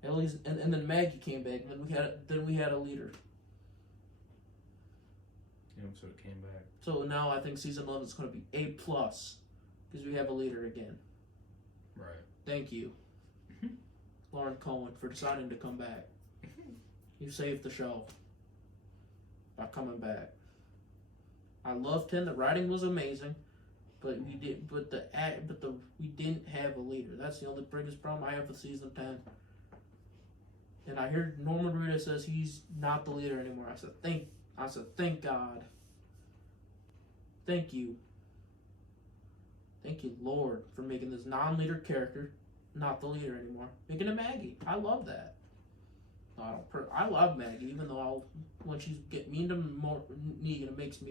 At least, and then Maggie came back, and then we had a leader. Yeah, so it came back. So now I think season 11 is going to be A+, because we have a leader again. Right. Thank you, Lauren Cohen, for deciding to come back. You saved the show by coming back. I loved 10. The writing was amazing, but we didn't have a leader. That's the only biggest problem I have with season 10. And I heard Norman Reedus says he's not the leader anymore. I said, thank God. Thank you. Thank you, Lord, for making this non-leader character not the leader anymore. Making it Maggie. I love that. I love Maggie, even though when she's get mean to Negan, it makes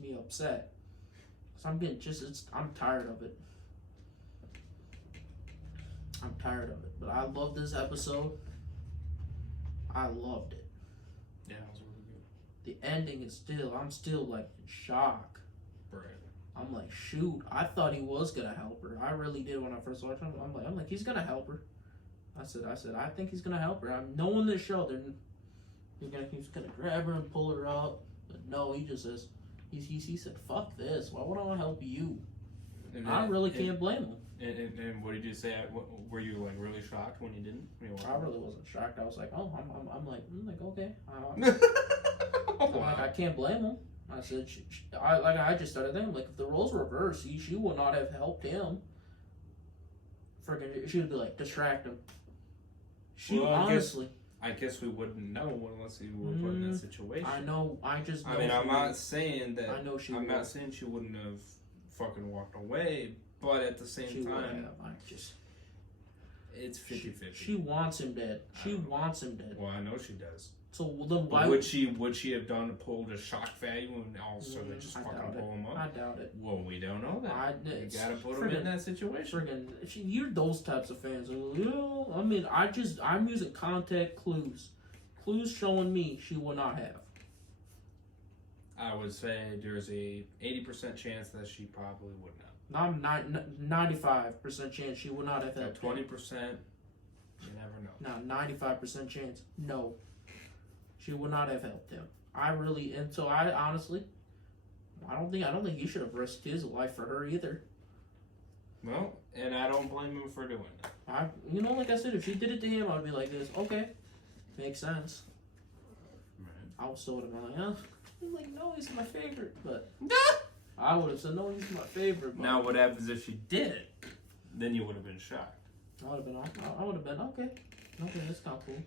me upset. So I'm tired of it. I'm tired of it. But I love this episode. I loved it. Yeah, it was really good. The ending is I'm still like in shock. Right. I'm like, shoot, I thought he was gonna help her. I really did when I first watched him. I'm like, he's gonna help her. I said, I think he's gonna help her. I'm knowing this show, he's gonna grab her and pull her up. But no, he just says, he said, fuck this. Why would I want to help you? And I really can't blame him. And what did you say? Were you like really shocked when you didn't? I really wasn't shocked. I was like, oh, I'm like okay. Wow. Like, I can't blame him. I said, I just started thinking, like, if the roles reversed, she would not have helped him. She would be like, distract him. Honestly. I guess we wouldn't know unless we were put in that situation. I know. I'm not saying that. I know she. I'm not saying she wouldn't have fucking walked away, but at the same time, it's 50-50. She wants him dead. She wants him dead. Well, I know she does. So then why would she have done to pull the shock value and also just fucking pull him up? I doubt it. Well, we don't know that. You gotta put him in that situation. You're those types of fans. I mean, I'm using contact clues. Clues showing me she will not have. I would say there's a 80% chance that she probably would not. I'm 95% chance she would not have helped. 20%, you never know. Now 95% chance, no. She would not have helped him. I honestly, I don't think he should have risked his life for her either. Well, and I don't blame him for doing that. Like I said, if she did it to him, I'd be like this. Okay, makes sense. Right. I was sort of like, I'm like, no, he's my favorite, but I would have said, no, he's my favorite. But now, what happens if she did it? Then you would have been shocked. I would have been okay, that's kind of cool.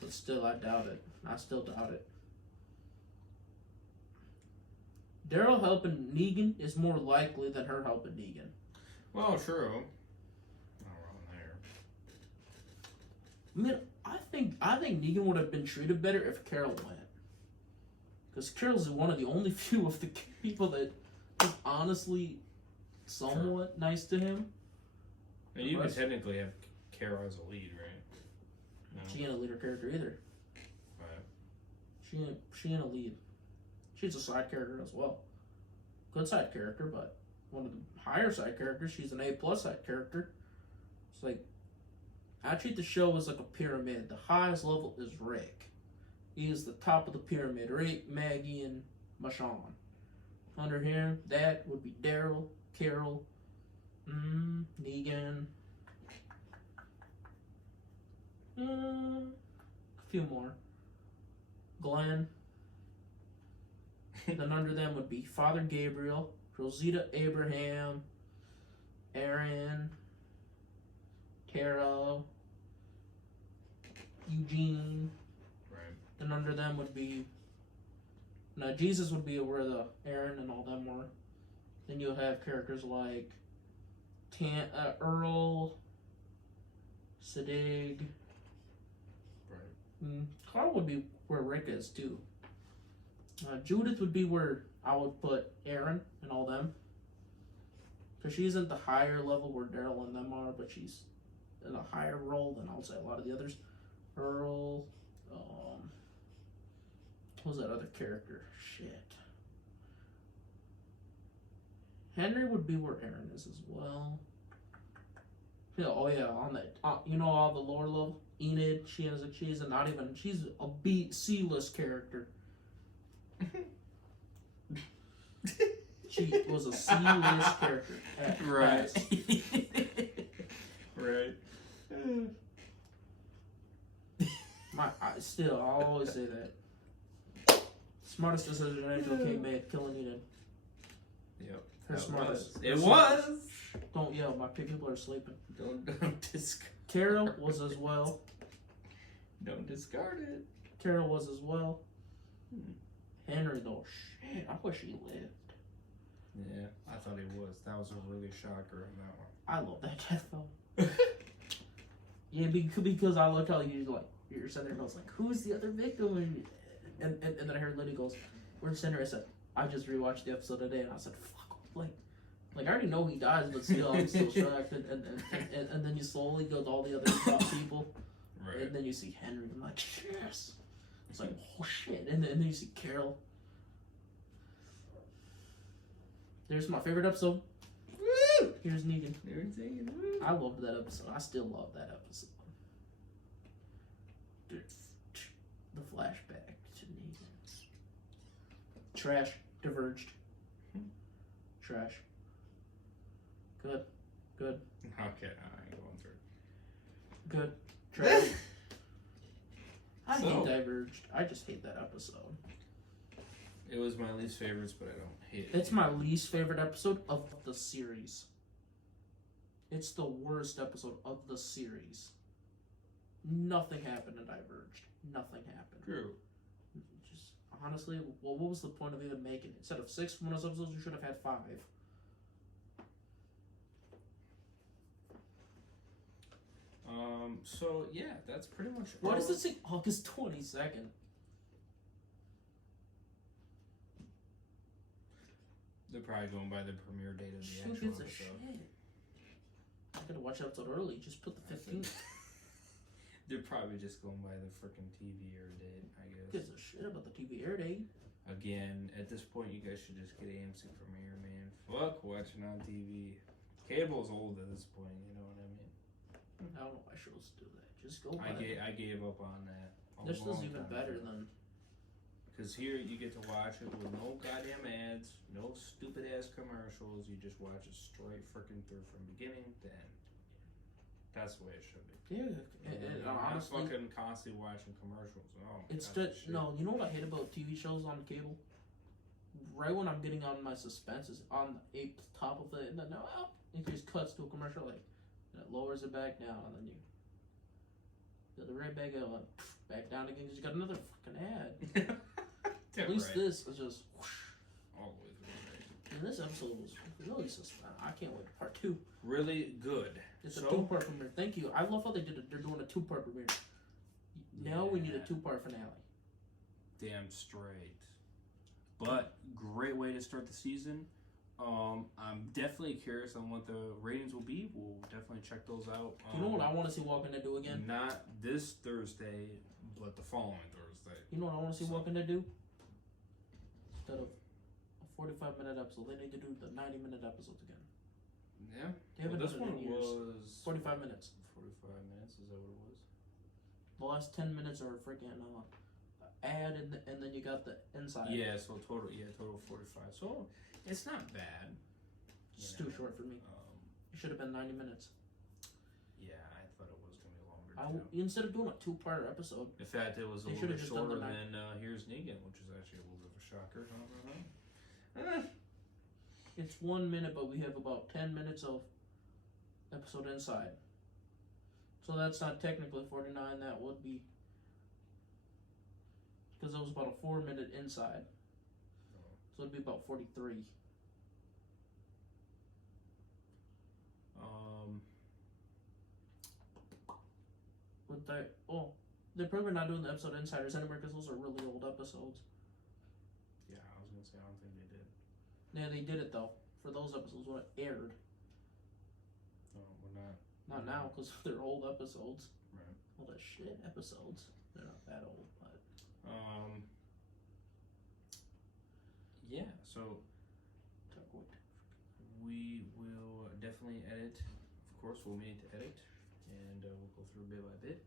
But still, I doubt it. I still doubt it. Daryl helping Negan is more likely than her helping Negan. Well, true. Not wrong there. I mean, I think Negan would have been treated better if Carol went. Because Carol's one of the only few of the people that is honestly somewhat nice to him. And you could technically have Carol as a lead, right? No. She ain't a leader character either. Right. She ain't a lead. She's a side character as well. Good side character, but one of the higher side characters. She's an A+ side character. It's like, I treat the show as like a pyramid. The highest level is Rick. He is the top of the pyramid. Rick, Maggie, and Michonne. Under him, that would be Daryl, Carol, Negan. A few more. Glenn. Then under them would be Father Gabriel, Rosita Abraham, Aaron, Tara, Eugene. Right. Then under them would be. Now Jesus would be where the Aaron and all them were. Then you'll have characters like Earl, Sadig. Right. Carl would be where Rick is too. Judith would be where I would put Aaron and all them. Because she's at the higher level where Daryl and them are, but she's in a higher role than I would say a lot of the others. Earl, what was that other character? Shit. Henry would be where Aaron is as well. Yeah, oh yeah, on that, you know, all the lower level. Enid, she's a C-list character. She was a C-list character. Right. Right. I'll always say that. Smartest decision Angela K made, killing Enid. Yep. Her smartest. It was. Don't yell, my people are sleeping. Don't discard. Carol was as well. Don't discard it. Carol was as well. Henry though, shit, I wish he lived. Yeah, I thought he was. That was a really shocker in that one. I love that death though. Yeah, because I looked how you're sitting there and I was like, who's the other victim? And then I heard Liddy goes, where's Center? I said, I just rewatched the episode today and I said, fuck, like I already know he dies, but still I'm still shocked. And then you slowly go to all the other top people. Right. And then you see Henry, I'm like, yes. It's like, oh shit. And then you see Carol. There's my favorite episode. Woo! Here's Negan. I loved that episode. I still love that episode. The flashback to Negan. Trash. Diverged. Trash. Good. Okay, I ain't going through. Good. Trash. I hate Diverged. I just hate that episode. It was my least favorites, but I don't hate it. It's my least favorite episode of the series. It's the worst episode of the series. Nothing happened in Diverged. Nothing happened. True. Just honestly, well, what was the point of even making it? Instead of 6 bonus episodes, you should have had 5. So yeah, that's pretty much. Why does it say August 22nd? They're probably going by the premiere date of the Who actual gives a episode. shit? I gotta watch the episode early. Just put the 15th. They're probably just going by the freaking TV air date, I guess. Who gives a shit about the TV air date? Again, at this point, you guys should just get AMC Premiere, man. Fuck watching on TV. Cable's old at this point, you know what I mean? I don't know why shows do that. Just go by I gave up on that. This was even better than. Because here you get to watch it with no goddamn ads, no stupid ass commercials. You just watch it straight freaking through from beginning to end. That's the way it should be. Yeah, and honestly, I'm fucking constantly watching commercials. Oh, it's just no. You know what I hate about TV shows on cable? Right when I'm getting on my suspense is on the top of it, and then it just cuts to a commercial like, and it lowers it back down, and then you get the right back up, back down again because you got another fucking ad. At least this is just whoosh. All the way through. And this episode was really suspense. I can't wait for part 2. Really good. It's a 2-part premiere. Thank you. I love how they did it. They're doing a 2-part premiere. Now we need a 2-part finale. Damn straight. But great way to start the season. I'm definitely curious on what the ratings will be. We'll definitely check those out. You know what I want to see Walking Dead do again? Not this Thursday, but the following Thursday. You know what I want to see Walking Dead do? Instead of a 45-minute episode, they need to do the 90-minute episodes again. Yeah. They haven't This done it one in years. was 45 minutes. 45 minutes, is that what it was? The last 10 minutes are freaking ad and then you got the inside. Yeah, so total 45. So it's not bad. It's too short for me. It should have been 90 minutes. Yeah, I thought it was gonna be longer. Instead of doing a 2-part episode. In fact, it was a they little bit just done shorter the than Here's Negan, which is actually a little bit of a shocker. It's 1 minute, but we have about 10 minutes of episode inside. So that's not technically 49. That would be because that was about a 4-minute inside. So it'd be about 43. But they're probably not doing the episode insiders anymore because those are really old episodes. Yeah, I was gonna say I don't think they did. Yeah, they did it though for those episodes when it aired. No, we're not. Not now because they're old episodes. Right. All that shit episodes. They're not that old, but. Yeah, so we will definitely edit. Of course, we'll need to edit, and we'll go through bit by bit,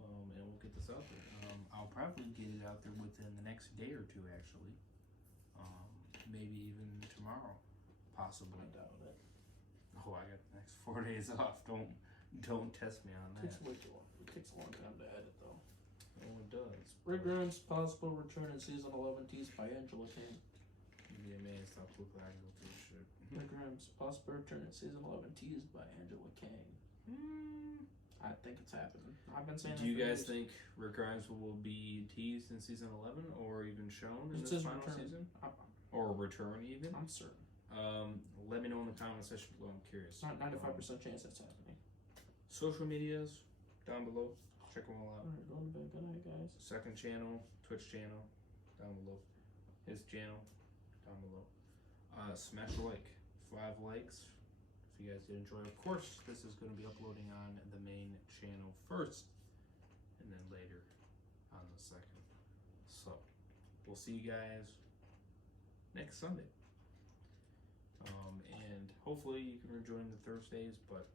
and we'll get this out there. I'll probably get it out there within the next day or two, actually. Maybe even tomorrow, possibly. I doubt it. Oh, I got the next 4 days off. Don't test me on that. It takes way too long. It takes a long time to edit, though. Oh, it does. Rick Grimes' possible return in season 11 teased by Angela King. You'd be amazed how quickly I go through shit. Rick Grimes' possible return in season 11 teased by Angela King. I think it's happening. I've been saying. Do you guys think Rick Grimes will be teased in season 11 or even shown in this final season? Or return even? I'm certain. Let me know in the comment section below. I'm curious. Not 95% chance that's happening. Social medias down below. Check them all out. Alright, going to bed. Good night, guys. Second channel, Twitch channel, down below. His channel, down below. Smash a like. 5 likes. If you guys did enjoy. Of course, this is going to be uploading on the main channel first, and then later on the second. So, we'll see you guys next Sunday. And hopefully you can rejoin the Thursdays, but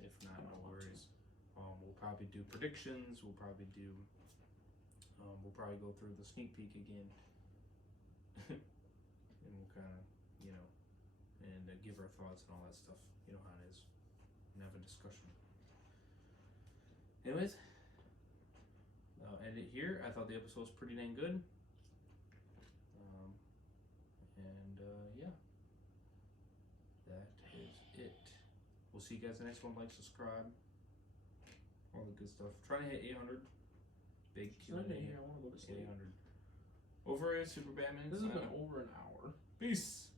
if not, no worries. We'll probably do predictions. We'll probably do. We'll probably go through the sneak peek again, and we'll kind of, and give our thoughts and all that stuff. You know how it is, and have a discussion. Anyways, I'll end it here. I thought the episode was pretty dang good. Yeah, that is it. We'll see you guys in the next one. Like, subscribe, all the good stuff. Trying to hit 800. Big Q&A. I want to go to sleep. 800. Over at Super Batman. This has been over an hour. Peace.